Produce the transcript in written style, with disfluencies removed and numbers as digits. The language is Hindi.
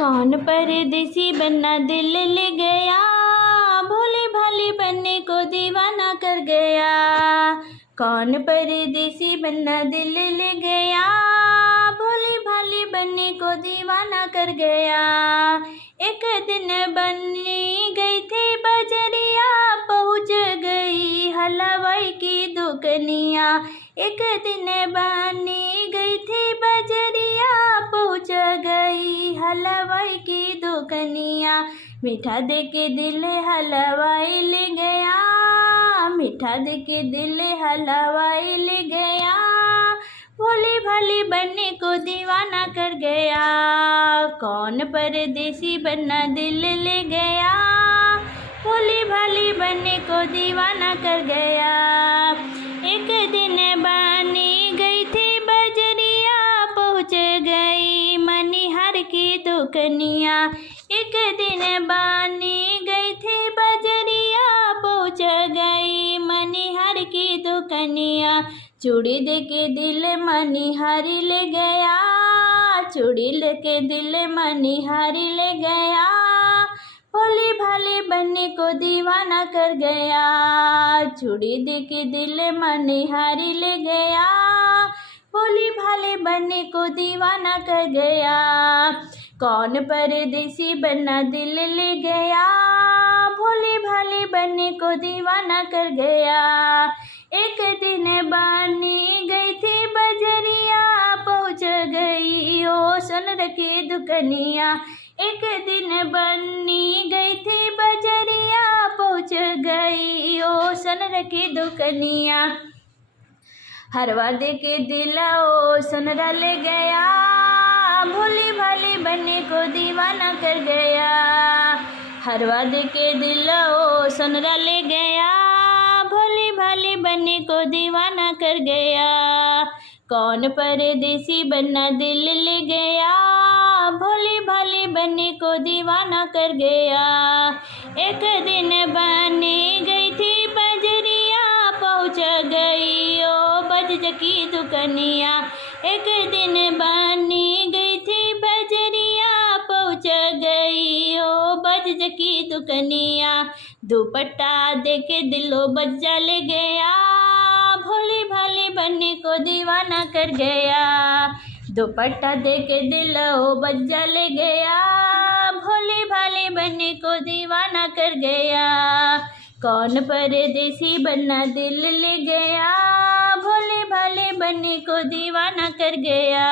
कौन परदेसी बन्ना दिल ले गया, भोले भाले बनने को दीवाना कर गया। कौन परदेसी बन्ना दिल ले गया, भोले भाले बनने को दीवाना कर गया। एक दिन बन्नी गई थी बजरिया, पहुँच गई हलवाई की दुकनिया। एक दिन बन्नी गई थी बजरिया, पहुँच गई हलवाई की दुकनिया। मीठा दे के दिल हलवाई ले गया, मीठा दे के दिल हलवाई ले गया। भोले भाले बनने को दीवाना कर गया। कौन परदेसी बन्ना दिल ले गया, भोले भाले बनने को दीवाना कर गया। एक दिन बन्नी गई थी बजरिया, पहुँच गई मनिहार की दुकनिया। एक दिन बन्नी गई थी बजरिया, पहुँच गई मनिहार की दुकनिया। चूड़ी दे के दिल मनिहारी ले गया, चूड़ी लेके दिल मनिहारी ले गया। भोले भाले बनने को दीवाना कर गया। चूड़ी दे के दिल मनिहारी ले गया, भोले भाले बनने को दीवाना कर गया। कौन परदेसी बन्ना दिल ले गया, भोले भाले बनने को दीवाना कर गया। एक दिन बन्नी गई थी बजरिया, पहुँच गई ओ सोनर की दुकनिया। एक दिन बन्नी गई थी बजरिया, पहुँच गई ओ सोनर की दुकनिया। हरवा दे के दिल ओ सोनरा ले गया, भोले भाले बनने को दीवाना कर गया। हरवा दे के दिल ओ सोनरा ले गया, भोले भाले बनने को दीवाना कर गया। कौन परदेसी बन्ना दिल ले गया, भोले भाले बनने को दीवाना कर गया। एक दिन बन्नी गई थी बजरिया, पहुँच गई ओ बज की दुकनिया। एक दिन बन्नी गई थी बजरिया, पहुँच गई ओ बज की दुकनिया। दुपट्टा दे के दिलो बज्जा ले गया, भोले भाले बनने को दीवाना कर गया। दुपट्टा दे के दिल ओ बज्जा ले गया, भोले भाले बनने को दीवाना कर गया। कौन परदेसी बन्ना दिल ले गया, भोले भाले बनने को दीवाना कर गया।